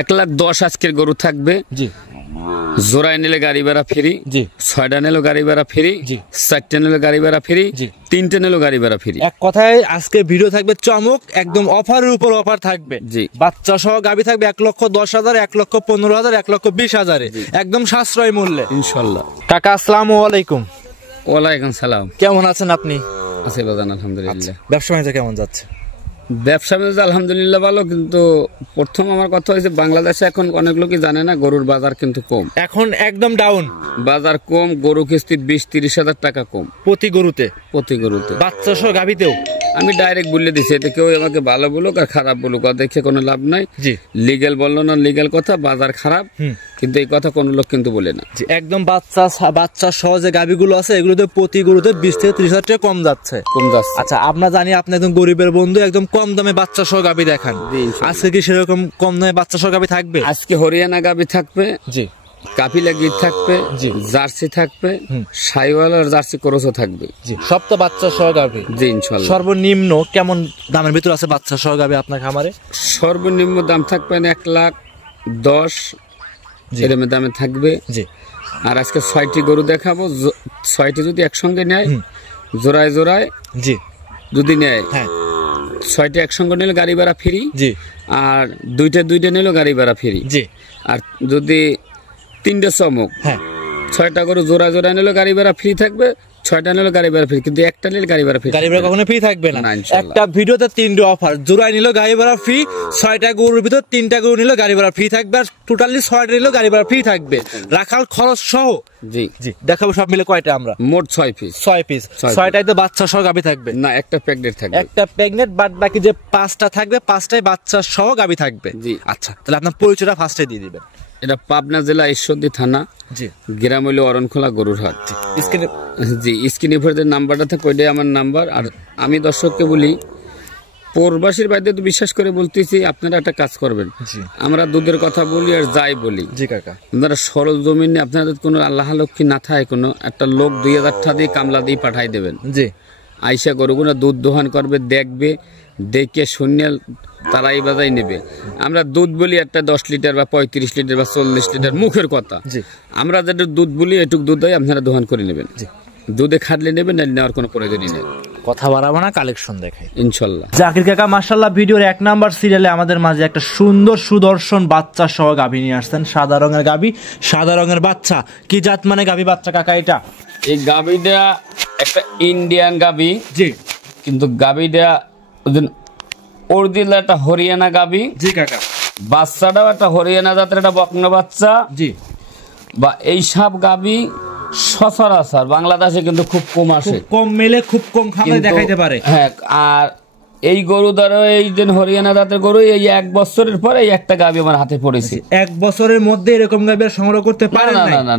1,10,000 আজকের গরু থাকবে। জি। জোড়ায় নিলে গাড়ি ভাড়া ফ্রি। জি। 6টা নিলে গাড়ি ভাড়া ফ্রি। জি। 4টে নিলে গাড়ি ভাড়া ফ্রি। জি। 3টে নিলে গাড়ি ভাড়া ফ্রি। এক কথায় আজকে ভিডিও থাকবে চমক, একদম অফারের উপর অফার থাকবে। জি। বাচ্চা সহ গাবি থাকবে 1,10,000, 1,15,000, 1,20,000, একদম সাশ্রয় মূল্যে ইনশাল্লাহ। কাকা আসসালামু আলাইকুম। ওয়ালাইকুম সালাম। কেমন আছেন আপনি? আছি বাজান আলহামদুলিল্লাহ। ব্যবসা বাণিজ্য কেমন যাচ্ছে? ব্যবসা বাণিজ্য আলহামদুলিল্লাহ ভালো, কিন্তু প্রথম আমার কথা হয়েছে বাংলাদেশে এখন অনেক লোকই জানে না গরুর বাজার কিন্তু কম, এখন একদম ডাউন বাজার কম। গরু কিস্তি 20-30 হাজার টাকা কম প্রতি গরুতে, বাচ্চা সহ গাবিতেও। আমি ডাইরেক্ট বলে দিছি, এটা কেউ আমাকে ভালো বলুক আর খারাপ বলুক আর দেখে কোনো লাভ নাই। লিগেল বললো না, লিগেল কথা, বাজার খারাপ, কিন্তু এই কথা কোনো লোক কিন্তু বলে না। একদম বাচ্চা সহ যে গাবিগুলো আছে এগুলোতে প্রতি গরুতে 20-30 হাজার টাকা কম যাচ্ছে। আচ্ছা, আমরা জানি আপনি একদম গরিবের বন্ধু, একদম কম দামে বাচ্চা সহ গাবি দেখান। আজকে কি সেরকম কম দামে বাচ্চা সহ গাবি থাকবে? আজকে হরিয়ানা গাবি থাকবে, জি, কাপিলা গির থাকবে, জার্সি থাকবে, সাইওয়াল আর জার্সি ক্রসও থাকবে। জি, সব তো বাচ্চা সহ গাবি। জি ইনশাআল্লাহ। সর্বনিম্ন কেমন দামের ভিতর আছে বাচ্চা সহ গাবি আপনার খামারে? সর্বনিম্ন দাম থাকবে 1,10,000 এরকম দামে থাকবে। জি। আর আজকে 6টি গরু দেখাবো, 6টি যদি একসঙ্গে নেয়, জোড়ায় জোড়ায় জি যদি নেয়, হ্যাঁ, 6টি একসঙ্গে নিলে গাড়ি ভাড়া ফ্রি। জি। আর দুইটা নিলেও গাড়ি ভাড়া ফ্রি। জি। আর যদি 3টে চমক, হ্যাঁ, 6টা গরু জোড়ায় জোড়ায় নিলেও গাড়ি ভাড়া ফ্রি থাকবে, 6টা নিলেও গাড়ি ভাড়া ফ্রি, কিন্তু একটা নিলে গাড়ি ভাড়া ফ্রি। গাড়ি ভাড়া কখনো ফ্রি থাকবে না। একটা ভিডিওতে 3টে অফার, জোড়ায় নিলেও গাড়ি ভাড়া ফ্রি, 6টা গরুর ভিতর 3টা গরু নিলেও গাড়ি ভাড়া ফ্রি থাকবে, আর টোটালি 6টা নিলেও গাড়ি ভাড়া ফ্রি থাকবে, রাখাল খরচ সহ। জি জি। দেখাবো সব মিলে কয়টা আমরা? মোট 6 পিস। 6 পিস। 6টাই তো বাচ্চা সহ গাবি থাকবে না, একটা প্রেগনেন্ট থাকবে। একটা প্রেগনেন্ট, বাদ বাকি যে 5টা থাকবে 5টাই বাচ্চা সহ গাবি থাকবে। জি। আচ্ছা, তাহলে আপনার পরিচয়টা ফার্স্টে দিয়ে দিবেন। এটা পাবনা জেলা ঈশ্বরদী থানা, জি, গ্রাম হইল অরণখোলা গরুর হাট। স্ক্রিনে জি, স্ক্রিনে যে নাম্বারটা থাকে ওইটাই আমার নাম্বার। আর আমি দর্শককে বলি, প্রবাসীর বাইরে তো বিশ্বাস করে বলতেছি, আপনারা একটা কাজ করবেন। আমরা দুধের কথা বলি আর যাই বলি, জি কাকা, আপনারা সরল জমিনে আপনাদের কোনো আল্লাহ লক্ষ্মী না থাকে, কোনো একটা লোক 2,000 টাকা দিয়ে কামলা দিয়ে পাঠাই দেবেন। জি। আইসা গরুগুলো দুধ দোহান করবে, দেখবে, দেখে শূন্য তারাই বাজাই নেবে। আমরা দুধ বলি একটা 10 লিটার বা 35 লিটার বা 40 লিটার, মুখের কথা। আমরা যেটা দুধ বলি এটুক দুধ হয় আপনারা দোহান করে নেবেন। দুধে খাটলে নেবেন, না নেওয়ার কোনো প্রয়োজনই নেই। কথা বাড়াবো না, কালেকশন দেখাই ইনশাল্লাহ। জাকির কাকা মাশাআল্লাহ ভিডিওর 1 নাম্বার সিরিয়ালে আমাদের মাঝে একটা সুন্দর সুদর্শন বাচ্চা সহ গাভী নিয়ে আসছেন। সাদা রঙের গাভী, সাদা রঙের বাচ্চা। কি জাত মানে গাভী বাচ্চা কাকা এটা? এই গাভীটা একটা ইন্ডিয়ান গাভী। জি। কিন্তু গাভীটা অরিজিনাল একটা হরিয়ানা গাভী। জি কাকা। বাচ্চাটাও একটা হরিয়ানা জাতের একটা বকনা বাচ্চা। জি। বা এই সব গাভী সচরাচর বাংলাদেশে কিন্তু খুব কম আসে, কম মেলে, খুব কম খামারে দেখাইতে পারে। হ্যাঁ। আর এই গরু ধরো, এই যে হরিয়ানা জাতের গরু, এই 1 বছরের পরে এই একটা গাভী আমার হাতে পড়েছে। 1 বছরের মধ্যে এরকম গাভী সংগ্রহ করতে পারে না? না,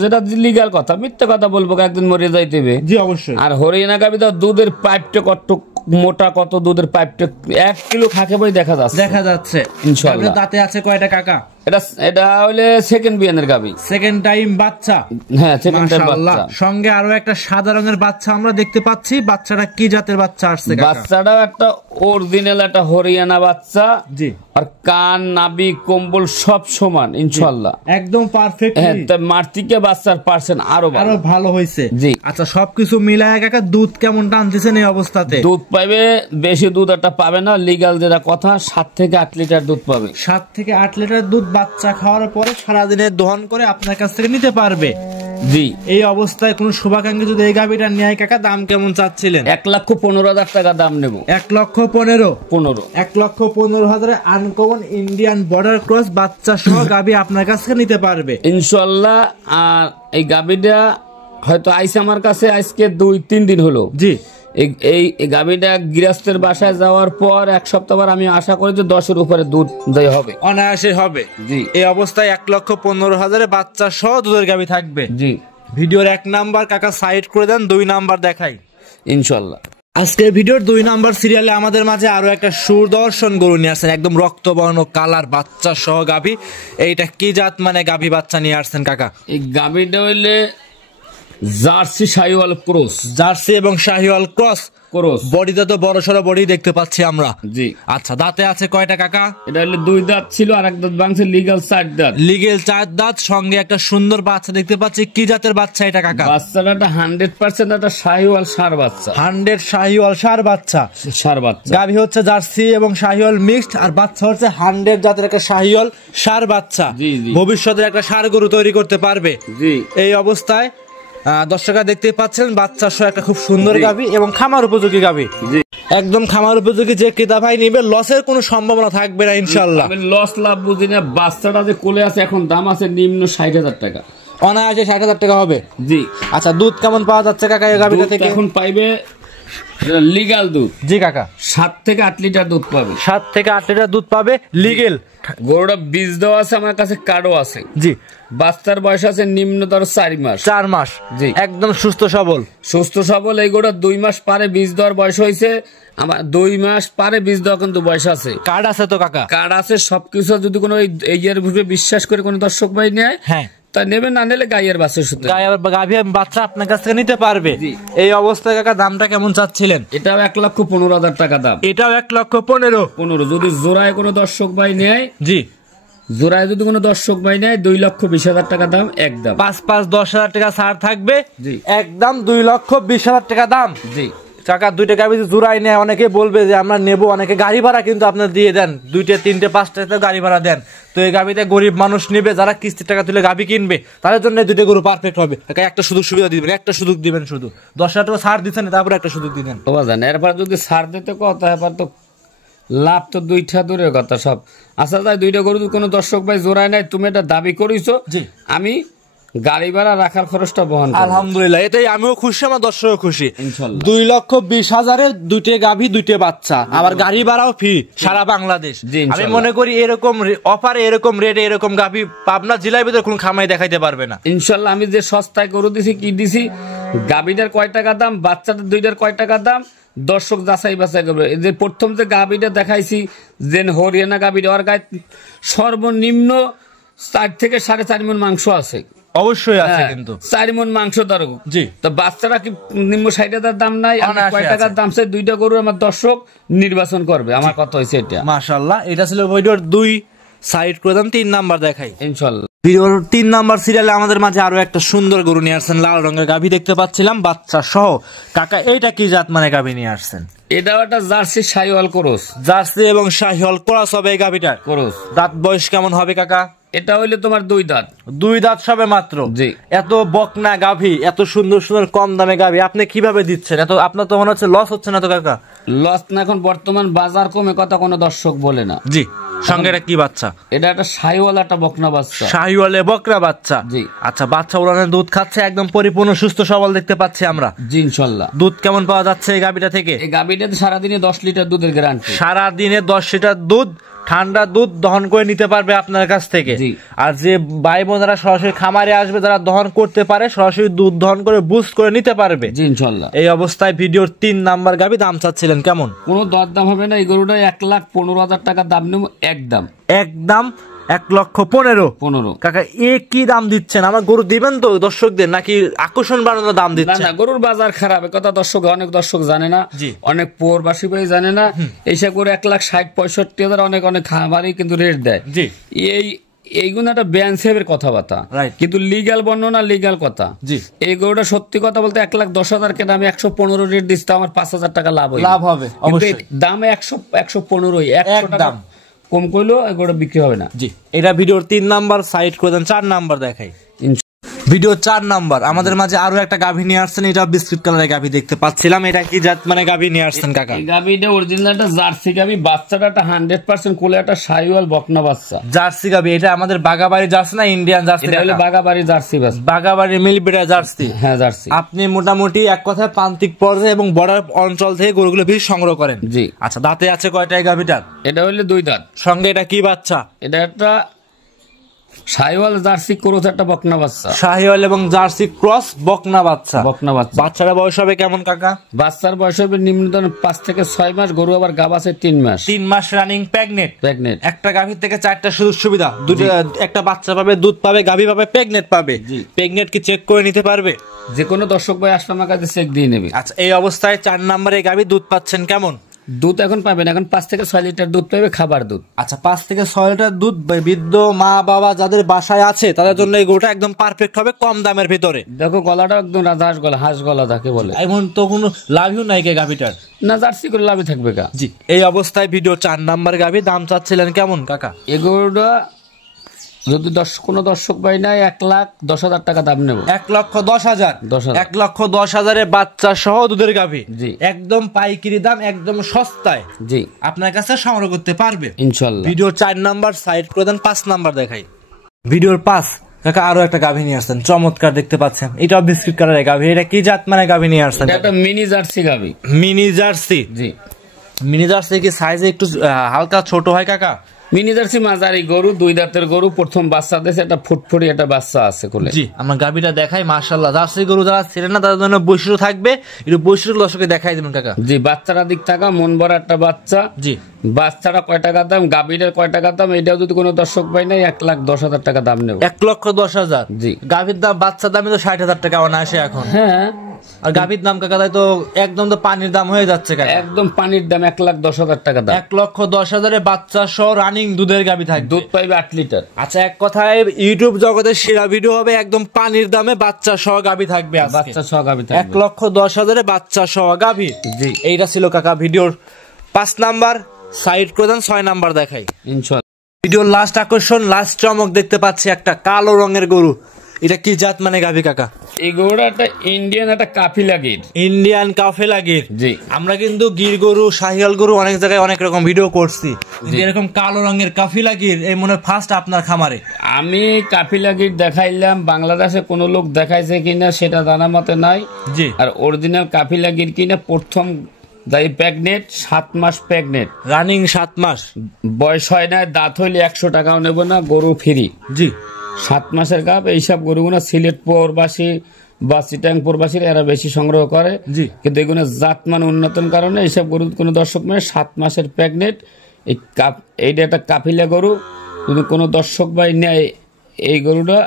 সেটা লিগ্যাল কথা, মিথ্যা কথা বলবো, একদিন মরে যাইতে হবে। জি অবশ্যই। আর হরিয়ানা গাভী তো দুধের পাইপটা কত মোটা, কত দুধের পাইপটা 1 কিলো খাকে বই দেখা যাচ্ছে। ইনশাআল্লাহ। দাঁতে আছে কয়টা কাকা? এটা হইলে সেকেন্ড বিয়ানের গাভী, সেকেন্ড টাইম বাচ্চা। হ্যাঁ, সেকেন্ড টাইম বাচ্চা। সঙ্গে আরো একটা সাদা রঙের বাচ্চা আমরা দেখতে পাচ্ছি। বাচ্চাটা কি জাতের বাচ্চা আসছে কাকা? বাচ্চাটাও একটা অরিজিনাল একটা হরিয়ানা বাচ্চা। জি। আর কান, নাভি, কম্বল সব সমান ইনশাআল্লাহ, একদম পারফেক্ট। হ্যাঁ, মার থেকে বাচ্চার পার্সেন্ট আরো ভালো হয়েছে। জি। আচ্ছা, সবকিছু মিলায় কাকা দুধ কেমন টানতেছেন এই অবস্থাতে? দুধ পাবে, বেশি দুধ একটা পাবে না, লিগ্যাল যেটা কথা 7 থেকে 8 লিটার দুধ পাবে। 7 থেকে 8 লিটার দুধ বাচ্চা খাওয়ার পরে সারাদিনে দহন করে আপনার কাছ থেকে নিতে পারবে। জি। এই অবস্থায় কোন শুভাকাঙ্ক্ষী যদি এই গাভীটা নেয় কাকা, দাম কেমন চাচ্ছিলেন? 1,15,000 টাকা দাম নেব। 1,15,000 1,15,000 আনকমন ইন্ডিয়ান বর্ডার ক্রস বাচ্চা সহ গাভী আপনার কাছ থেকে নিতে পারবে ইনশাআল্লাহ। আর এই গাভীটা হয়তো আইসে আমার কাছে আজকে 2-3 দিন হলো। জি। এই গাভীটা গৃহস্থের বাসায় যাওয়ার পর 1 সপ্তাহ পর আমি আশা করি যে 10-এর উপরে দুধ দেয় হবে, অনায়াসে হবে। জি। এই অবস্থায় 1,15,000 বাচ্চা সহ দুধের গাভী থাকবে। জি। ভিডিওর 1 নাম্বার কাকা সাইড করে দেন, 2 নাম্বার দেখাই ইনশাআল্লাহ। আজকের ভিডিওর 2 নাম্বার সিরিয়ালে আমাদের মাঝে আরো একটা সুদর্শন গরু নিয়ে আসছেন, একদম রক্তবর্ণ কালার বাচ্চা সহ গাভী। এইটা কি জাত মানে গাভী বাচ্চা নিয়ে আসছেন কাকা? এই গাভীটা হইলে জার্সি শাহিওয়াল ক্রস। জার্সি এবং শাহিওয়াল ক্রস। বডিতে তো বড় সড়ো বডি দেখতে পাচ্ছি আমরা। জি। আচ্ছা, দাঁতে আছে কয়টা কাকা? এটা হলো 2 দাঁত ছিল, আর এক দাঁত ভাঙছে, লিগ্যাল 4 দাঁত। লিগ্যাল 4 দাঁত, সঙ্গে একটা সুন্দর বাচ্চা দেখতে পাচ্ছি। কি জাতের বাচ্চা এটা কাকা? বাচ্চাটা 100% একটা শাহিওয়াল ষাঁড় বাচ্চা। 100 শাহিওয়াল ষাঁড় বাচ্চা। গাভী হচ্ছে জার্সি এবং শাহিওয়াল মিক্সড, আর বাচ্চা হচ্ছে 100 জাতের একটা শাহিওয়াল ষাঁড় বাচ্চা। ভবিষ্যতে একটা ষাঁড় গরু তৈরি করতে পারবে। এই অবস্থায় দর্শকরা দেখতে পাচ্ছেন বাচ্চা সহ একটা খুব সুন্দর গাভী এবং খামার উপযোগী গাভী। একদম খামার উপযোগী। যে ক্রেতা ভাই নিবে লসের কোনো সম্ভাবনা থাকবে না ইনশাআল্লাহ। লস লাভ বুঝি না। বাচ্চাটা যে কোলে আছে এখন দাম আছে নিম্ন 60,000 টাকা। অনায়াসে 60,000 টাকা হবে। জি। আচ্ছা, দুধ কেমন পাওয়া যাচ্ছে কাকা এই গাভীটা থেকে? এখন পাইবে লিগ্যাল দুধ। জি কাকা, 7 থেকে 8 লিটার দুধ পাবে। 7 থেকে 8 লিটার দুধ পাবে লিগ্যাল। গরুটা বীজ দেওয়া আছে, আমার কাছে কার্ডও আছে। জি। বাচ্চার বয়স আছে নিম্নতর 4 মাস। 4 মাস। জি। একদম সুস্থ সবল। এই গরুটা 2 মাস পারে বীজ দেওয়ার বয়স হয়েছে। আমার 2 মাস পারে বীজ দেওয়া কিন্তু বয়স আছে। কার্ড আছে তো কাকা? কার্ড আছে সবকিছু। যদি কোনো এই এর উপরে বিশ্বাস করে কোনো দর্শক ভাই নেয়, হ্যাঁ, তা নেবে, না নিলে গাইয়ের বাচ্চার সাথে গাভী বাচ্চা আপনার কাছ থেকে নিতে পারবে। এই অবস্থায় কাকা দামটা কেমন চাচ্ছিলেন? এটাও 1,15,000 টাকা দাম। এটাও 1,15,000। যদি জোড়ায় কোনো দর্শক ভাই নেয়, জি, জোড়ায় যদি কোনো দর্শক ভাই নেয় 2,20,000 টাকা দাম একদম। 5,10,000 টাকা ছাড় থাকবে। জি। একদম 2,20,000 টাকা দাম। জি। কাকা দুইটা গাভী জোড়াই নেয়, অনেকে বলবে যে আমরা নেবো, অনেকে গাড়ি ভাড়া কিন্তু আপনার দিয়ে দেন, 2টে 3টে 5টে গাড়ি ভাড়া দেন। তো এই গাভীতে গরিব মানুষ নিবে, যারা কিস্তির টাকা তুলে গাভী কিনবে তাদের জন্য 2টে গরু পারফেক্ট হবে। একটা সুযোগ সুবিধা দিবেন, একটা সুযোগ দিবেন, শুধু 10,000 টাকা ছাড় দিচ্ছেন, তারপরে একটা সুযোগ দিবেন। এরপর যদি ছাড় দিতে কথা, এবার তো লাভ তো 2টা দূরের কথা সব। আচ্ছা, তাই 2টা গরু কোনো দর্শক ভাই জোড়ায় নাই, তুমি এটা দাবি করিছো, আমি গাড়ি ভাড়া রাখার খরচটা বহন করব। আলহামদুলিল্লাহ, এটাই আমিও খুশি, আমার দর্শকও খুশি। 2,20,000-এ 2টে গাভী 2টে বাচ্চা, আবার গাড়ি ভাড়াও ফ্রি সারা বাংলাদেশ। আমি মনে করি এরকম অফারে, এরকম রেটে, এরকম গাভী পাবনা জেলার ভিতরে কোন খামাই দেখাইতে পারবে না ইনশাল্লাহ। আমি যে সস্তায় গরু দিছি, কি দিছি, গাভীটার কয় টাকা দাম, বাচ্চাটার 2টার কয় টাকা দাম, দর্শক যাচাই বাছাই করবে। যে প্রথম যে গাভীটা দেখাইছি, যে হরিয়ানা গাভীটা, ওর গায়ে সর্বনিম্ন 4 থেকে 4.5 মণ মাংস আছে। অবশ্যই আছে, কিন্তু 4 মণ মাংস ধরো। জি। তো বাচ্চারা কি নিম্ন 60,000 দাম নাই, কয় টাকার দাম, সে 2টা গরু আমার দর্শক নির্বাচন করবে। আমার কথা হয়েছে এটা। মাশাআল্লাহ, এটা ছিল ভিডিওর 2 সাইড করে দাম। 3 নাম্বার দেখাই ইনশাআল্লাহ। ভিডিওর 3 নাম্বার সিরিয়ালে আমাদের মাঝে আরো একটা সুন্দর গরু নিয়ে আসছেন, লাল রঙের গাভী দেখতে পাচ্ছিলাম বাচ্চা সহ। কাকা এইটা কি জাত মানে গাভী নিয়ে আসছেন? এটাও একটা জার্সি শাহিওয়াল ক্রস। জার্সি এবং শাহিওয়াল ক্রস হবে এই গাভীটার। ক্রস। দাঁত বয়স কেমন হবে কাকা? এটা হইলে তোমার 2 দাঁত। 2 দাঁত সবে মাত্র। জি। এত বকনা গাভী, এত সুন্দর সুন্দর কম দামে গাভী আপনি কিভাবে দিচ্ছেন? এত আপনার তো মনে হচ্ছে লস হচ্ছে না তো কাকা? লস না, এখন বর্তমান বাজার কমে কথা কোনো দর্শক বলে না। জি। সঙ্গে এটা কি বাচ্চা? এটা একটা শাহিওয়াল, একটা বকনা বাচ্চা। শাহিওয়ালে বকনা বাচ্চা। জি। আচ্ছা, বাচ্চা উড়ানের দুধ খাচ্ছে, একদম পরিপূর্ণ সুস্থ সবল দেখতে পাচ্ছি আমরা। জি ইনশাআল্লাহ। দুধ কেমন পাওয়া যাচ্ছে এই গাভীটা থেকে? এই গাভীটাতে সারাদিনে 10 লিটার দুধের গ্যারান্টি। সারাদিনে 10 লিটার দুধ, ঠান্ডা দুধ দহন করে নিতে পারবে আপনার কাছ থেকে। আর যে ভাই বোনেরা সরাসরি খামারে আসবে, যারা দহন করতে পারে, সরাসরি দুধ দহন করে বুস্ট করে নিতে পারবে। জি ইনশাআল্লাহ। এই অবস্থায় ভিডিওর 3 নাম্বার গাভী দাম চাচ্ছিলেন কেমন? কোনো দরদাম হবে না, এই গরুটা 1,15,000 টাকা দাম নেব একদম। একদম 1,15,000 কাকা, এ কি দাম দিচ্ছেন? আমার গরু দিবেন তো দর্শকদের, নাকি আকর্ষণ বাড়ানোর দাম দিচ্ছেন? না, গরুর বাজার খারাপ, কথা দর্শক, অনেক দর্শক জানে না, অনেক প্রবাসী ভাই জানে না। এইসব গরু 1,60,65,000 অনেক খামারই কিন্তু রেট দেয়। জি। এইগুলো একটা ব্যান সাহেবের কথাবার্তা, কিন্তু লিগ্যাল বর্ণনা, লিগ্যাল কথা। জি। এই গরুটা সত্যি কথা বলতে 1,10,000 কেন আমি 115 রেট দিচ্ছি, আমার 5,000 টাকা লাভ হবে। দাম 115, 100 টাকা কম করলেও এগুলো বিক্রি হবে না। জি। এটা ভিডিওর 3 নাম্বার সাইড করে দেন। 4 নাম্বার দেখাই। ভিডিও 4 নাম্বার আমাদের মাঝে আরো একটা গাভী নিয়ে আসছেন, এটা বিস্কুট কালারের গাভী দেখতে পাচ্ছিলাম। এটা কি জাত মানে গাভী নিয়ে আসছেন কাকা? এই গাভীটা অরিজিনাল একটা জার্সি গাভী, বাচ্চাটা একটা 100% কোলে একটা শাহিওয়াল বকনা বাচ্চা। জার্সি গাভী। এটা আমাদের বাগাবাড়ি জার্সি না ইন্ডিয়ান জার্সি? এটা হলো বাগাবাড়ি জার্সি। বাস বাগাবাড়ি মিলবিটা জার্সি। হ্যাঁ জার্সি। আপনি মোটামুটি এক কথায় প্রান্তিক পর্যায়ে এবং বর্ডার অঞ্চল থেকে গরুগুলো বেশি সংগ্রহ করেন। জি। আচ্ছা, দাঁতে আছে কয়টা এই গাভীটার? এটা হলো 2 দাঁত। সঙ্গে এটা কি বাচ্চা? এটা একটা শাহিওয়াল জার্সি ক্রস একটা বকনা বাচ্চা, শাহিওয়াল এবং জার্সি ক্রস বকনা বাচ্চা। বাচ্চারা বয়স হবে কেমন কাকা? বাচ্চার বয়স হবে নিম্নতম 5 থেকে 6 মাস। গরু আবার গাব আছে 3 মাস। 3 মাস রানিং প্রেগনেন্ট। একটা গাভীর থেকে 4টা সুযোগ সুবিধা, দুটো একটা বাচ্চা পাবে, দুধ পাবে, গাভী পাবে, প্রেগনেন্ট পাবে। প্রেগনেন্ট কি চেক করে নিতে পারবে? যে কোনো দর্শক ভাই আসলে আমার কাছে চেক দিয়ে নেবে। আচ্ছা, এই অবস্থায় 4 নম্বরে গাভী দুধ পাচ্ছেন কেমন? দুধ এখন পাবেন, এখন 5 থেকে 6 লিটার দুধ পাবে, খাবার দুধ। আচ্ছা, 5 থেকে 6 লিটার দুধ বৃদ্ধ মা বাবা যাদের বাসায় আছে তাদের জন্য এই গরুটা একদম পারফেক্ট হবে, কম দামের ভিতরে। দেখো গলাটা একদম রাজহাঁস গলা, হাঁস গলা তাকে বলে। এখন তো কোনো লাভই নাই কে গাভীটার? না, জার্সি করে লাভই থাকবে কা। জি, এই অবস্থায় ভিডিও 4 নাম্বার গাভী দাম চাচ্ছিলেন কেমন কাকা? এই গরুটা যদি কোনো দর্শক ভাই নাই 1,10,000 টাকা দাম নেব। 1,10,000। 1,10,000 বাচ্চা সহ দুধের গাভী। জি, একদম পাইকারি দাম, একদম সস্তায় জি আপনার কাছে সংগ্রহ করতে পারবে ইনশাআল্লাহ। ভিডিও 4 নাম্বার সাইড করে দেন, 5 নাম্বার দেখাই। ভিডিওর 5 কাকা আরো একটা গাভী নিয়ে আসছেন, চমৎকার দেখতে পাচ্ছেন। এটা বিস্কিট কালারের গাভী। এটা কি জাত মানে গাভী নিয়ে আসছেন? এটা একটা মিনি জার্সি গাভী। Mini jersey? জি। মিনি জার্সি কি সাইজে একটু হালকা ছোট হয় কাকা? মিনি জার্সি মাঝারি গরু, 2 দাঁতের গরু, প্রথম বাচ্চা দিয়েছে, একটা ফুটফুটি একটা বাচ্চা আছে কোলে। জি, আমরা গাভীটা দেখাই। মাশাআল্লাহ, জার্সি গরু যারা ছিলেন না তাদের জন্য বৈশিষ্ট্য থাকবে, একটু বৈশিষ্ট্য দর্শককে দেখাই দিবেন কাকা। জি, বাচ্চাটা দিক থাকা মন ভরা একটা বাচ্চা। জি, বাচ্চাটা কয় টাকা দাম, গাভীটার কয় টাকা দাম, এটাও যদি কোনো দর্শক পাই নাই 1,10,000 টাকা দাম নেব। 1,10,000। জি। গাভীর দাম, বাচ্চার দামই তো 60,000 টাকা অনায়াসে এখন। হ্যাঁ, আর গাভীর দাম কাকা তাই তো একদম তো পানির দাম হয়ে যাচ্ছে কাকা। একদম পানির দাম, 1,10,000 টাকা দাম। 1,10,000 বাচ্চা সহ রানিং দুধের গাভী থাকবে, দুধ পাইবে 8 লিটার। আচ্ছা, এক কথায় ইউটিউব জগতের সেরা ভিডিও হবে, একদম পানির দামে বাচ্চা সহ গাভী থাকবে। বাচ্চা সহ গাভী থাকবে 1,10,000 বাচ্চা সহ গাভী। জি, এইটা ছিল কাকা ভিডিওর 5 নাম্বার সাইড করে দেন, 6 নাম্বার দেখাই ইনশাআল্লাহ। ভিডিওর লাস্ট আকর্ষণ, লাস্ট চমক দেখতে পাচ্ছি একটা কালো রঙের গরু। এটা কি জাত মানে গাভী কাকা? এই গরুটা একটা ইন্ডিয়ান একটা কাফিলা গির। ইন্ডিয়ান কাফেলা গির। জি। আমরা কিন্তু গির গরু, শাহিওয়াল গরু অনেক জায়গায় অনেক রকম ভিডিও করছি, এরকম কালো রঙের কাফিলা গির এই মনে ফার্স্ট আপনার খামারে। আমি কাফিলা গির দেখাইলাম, বাংলাদেশে কোনো লোক দেখাইছে কিনা সেটা জানা মতে নাই। জি। আর অরিজিনাল কাফিলা গির কিনা প্রথম যাই প্রেগনেন্ট, 7 মাস প্রেগনেন্ট, রানিং 7 মাস বয়স হয় না, দাঁত হইলে 100 টাকাও নেব না, গরু ফ্রি। জি। 7 মাসের গাব। এইসব গরুগুলো সিলেট প্রবাসী বা চিটাং প্রবাসীরা এরা বেশি সংগ্রহ করে। জি। কিন্তু এগুলো জাতমান উন্নতন কারণে এইসব গরু কোনো দর্শক মানে 7 মাসের প্রেগনেন্ট, এইটা একটা কাফিলা গরু। যদি কোনো দর্শক ভাই নেয় এই গরুটা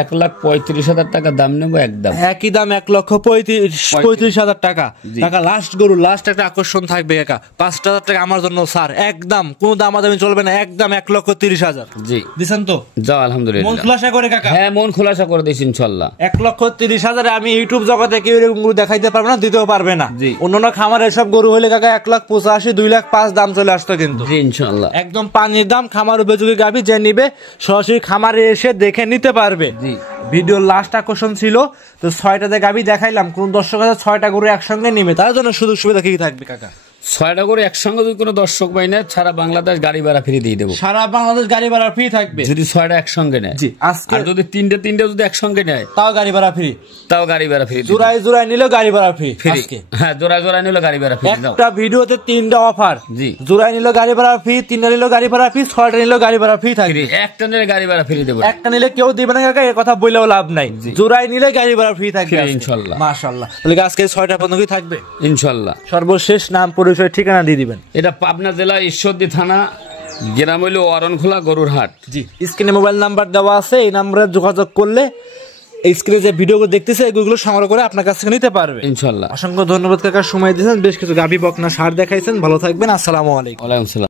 1,35,000 টাকা দাম নেবো একদম। একই দাম 1,35,000 টাকা। টাকা লাস্ট গরু, লাস্ট একটা আকর্ষণ থাকবে কাকা। 5,000 টাকা আমার জন্য স্যার, একদম কোনো দামাদামি চলবে না, একদম 1,30,000। জি, দিছেন তো? যাও আলহামদুলিল্লাহ। মন খোলাসা করে কাকা? হ্যাঁ, মন খোলাসা করে দিয়েছি ইনশাআল্লাহ। 1,30,000 আমি ইউটিউব জগতে কেউ এরকম গরু দেখাইতে পারবে না, দিতেও পারবে না। জি। অন্যান্য খামার এসব গরু হলে কাকা 1,85,000, 2,05,000 দাম চলে আসতো, কিন্তু জি ইনশাআল্লাহ একদম পানির দাম। খামার উপযোগী গাভী, যে নিবে সরাসরি খামারে এসে দেখে নিতে পারবে। জি। ভিডিওর লাস্ট আকর্ষণ ছিল তো 6টাতে গাভী দেখাইলাম। কোন দর্শক আছে 6টা গরু একসঙ্গে নিবে, তার জন্য সুযোগ সুবিধা কি থাকবে কাকা? 6টা করে একসঙ্গে যদি কোনো দর্শক পাই না, সারা বাংলাদেশ গাড়ি ভাড়া ফ্রি দিয়ে দেবো। সারা বাংলাদেশ গাড়ি ভাড়া ফ্রি থাকবে যদি 6টা একসঙ্গে নেয়। জি। আজকে আর যদি তিনটে যদি একসঙ্গে নেয় তাও গাড়ি ভাড়া ফ্রি, তাও গাড়ি ভাড়া ফ্রি। জোড়ায় নিলেও গাড়ি ভাড়া ফ্রি। হ্যাঁ, জোড়ায় নিলে গাড়ি ভাড়া ফ্রি। একটা ভিডিওতে 3টা অফার। জি। জোড়ায় নিলেও গাড়ি ভাড়া ফ্রি, 3টা নিলেও গাড়ি ভাড়া ফ্রি, 6টা নিলেও গাড়ি ভাড়া ফ্রি থাকবে। একটা নিলে গাড়ি ভাড়া ফ্রি দেবো। একটা নিলে কেউ দিবে না কাকা, এ কথা বললেও লাভ নাই। জোড়ায় নিলে গাড়ি ভাড়া ফ্রি থাকবে ইনশাআল্লাহ। মাশাআল্লাহ। তাহলে আজকে 6টা পর্যন্ত থাকবে ইনশাআল্লাহ। সর্বশেষ নাম, পরিচয়, ঠিকানা দিয়ে দিবেন। এটা পাবনা জেলা ঈশ্বরদী থানা, গ্রাম হইল অরণখোলা, গরুর হাট। জি। স্ক্রিনে মোবাইল নাম্বার দেওয়া আছে, এই নাম্বারে যোগাযোগ করলে এই স্ক্রিনে যে ভিডিওগুলো দেখতেছে এগুলো সংগ্রহ করে আপনার কাছ থেকে নিতে পারবে ইনশাআল্লাহ। অসংখ্য ধন্যবাদ কাকা, সময় দিয়েছেন, বেশ কিছু গাভী বকনা সার দেখাইছেন। ভালো থাকবেন, আসসালামু আলাইকুম। ওয়ালাইকুম আসসালাম।